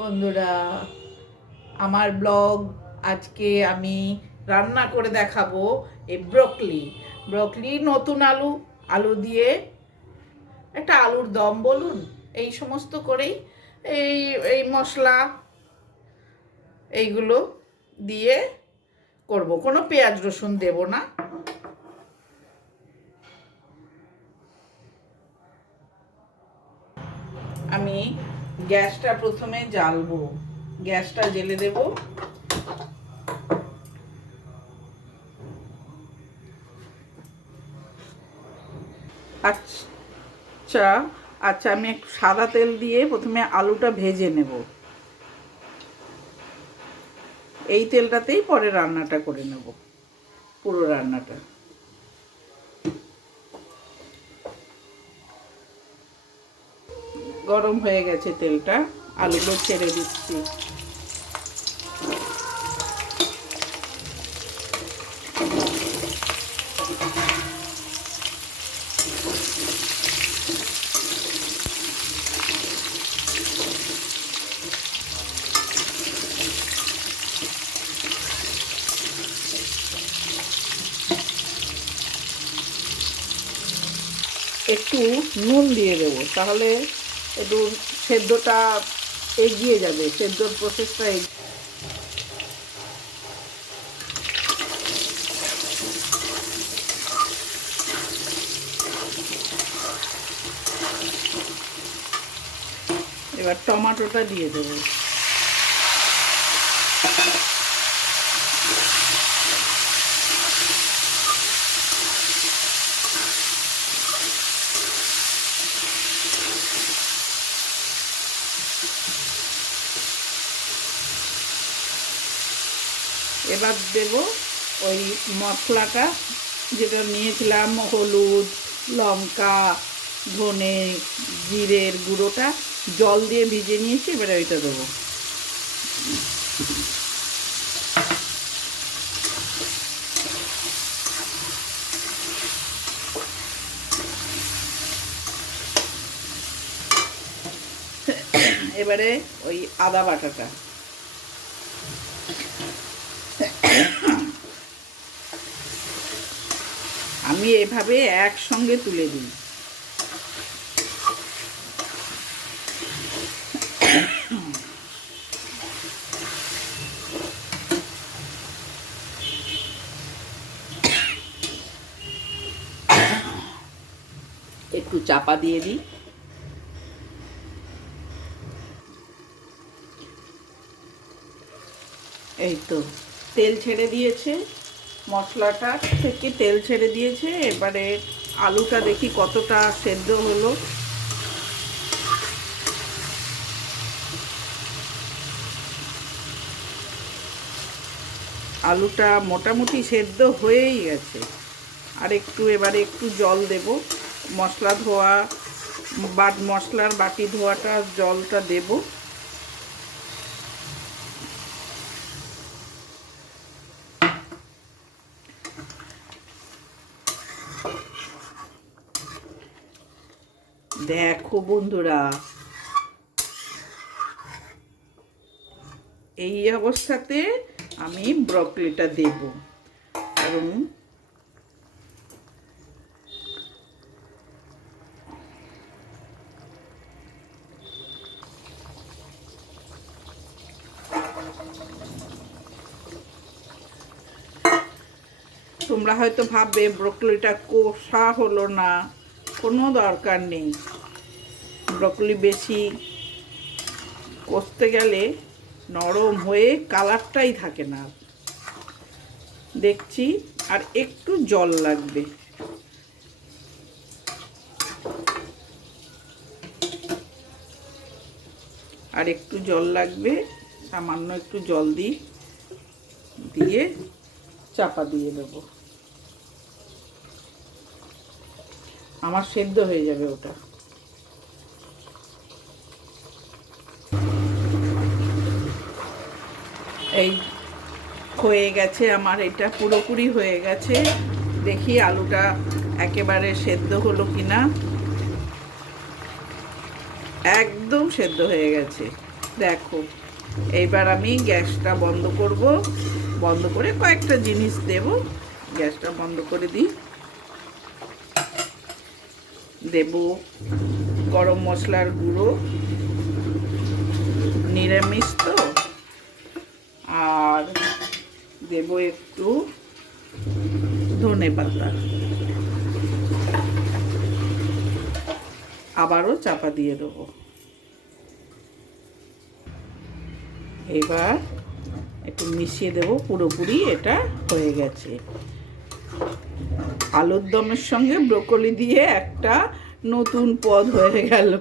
বন্ধুরা, আমার ব্লগ আজকে আমি রান্না করে দেখাবো এই ব্রকলি নতুন আলু আলু দিয়ে একটা আলুর দম বলুন, এই সমস্ত করেই এই এই মশলা এইগুলো দিয়ে করব, কোনো পেঁয়াজ রসুন দেব না। আমি গ্যাসটা প্রথমে জ্বালবো, গ্যাসটা জ্বেলে দেব। আচ্ছা আচ্ছা, আমি একটু সাদা তেল দিয়ে প্রথমে আলুটা ভেজে নেব। এই তেলটাতেই পরে রান্নাটা করে নেব, পুরো রান্নাটা। গরম হয়ে গেছে তেলটা, আলুগুলো ছেড়ে দিচ্ছি। একটু নুন দিয়ে দেবো, তাহলে একটু সেদ্ধটা এগিয়ে যাবে, সেদ্ধর প্রসেসটা এবার টমেটোটা দিয়ে দেবো। এবার দেব ওই মশলাটা, যেটা নিয়েছিলাম, হলুদ, লঙ্কা, ধনে, জিরের গুঁড়োটা জল দিয়ে ভিজে নিয়েছি, এবারে ওইটা দেবো। এবারে ওই আদা বাটাটা, আমি এভাবে একসঙ্গে তুলে দিই। একটু চাপা দিয়ে দিই। এই তো তেল ছেড়ে দিয়েছে, মশলাটা থেকে তেল ছেড়ে দিয়েছে। এবারে আলুটা দেখি কতটা সেদ্ধ হলো। আলুটা মোটামুটি সেদ্ধ হয়েই গেছে। আর একটু এবারে একটু জল দেব, মশলা ধোয়া মশলার বাটি ধোয়াটা জলটা দেব। দেখো বন্ধুরা, এই অবস্থাতে আমি ব্রকলিটা দেব। কারণ তোমরা হয়তো ভাববে ব্রকলিটা কষা হলো না, কোনো দরকার নেই। ব্রকলি বেশি কষতে গেলে নরম হয়ে কালারটাই থাকে না। দেখছি আর একটু জল লাগবে। আর একটু জল লাগবে, সামান্য একটু জল দিয়ে চাপা দিয়ে দেবো। আমার সেদ্ধ হয়ে যাবে ওটা। এই হয়ে গেছে আমার, এটা পুরোপুরি হয়ে গেছে। দেখি আলুটা একেবারে সেদ্ধ হলো কিনা। একদম সেদ্ধ হয়ে গেছে। দেখো, এইবার আমি গ্যাসটা বন্ধ করব, বন্ধ করে কয়েকটা জিনিস দেব। গ্যাসটা বন্ধ করে দিই। দেব গরম মশলার গুঁড়ো, নিরামিষ তো, আর দেব একটু ধনেপাতা। আবারও চাপা দিয়ে দেবো। এবার একটু মিশিয়ে দেব। পুরোপুরি এটা হয়ে গেছে। আলুর দমের সঙ্গে ব্রোকলি দিয়ে একটা নতুন পদ হয়ে গেল।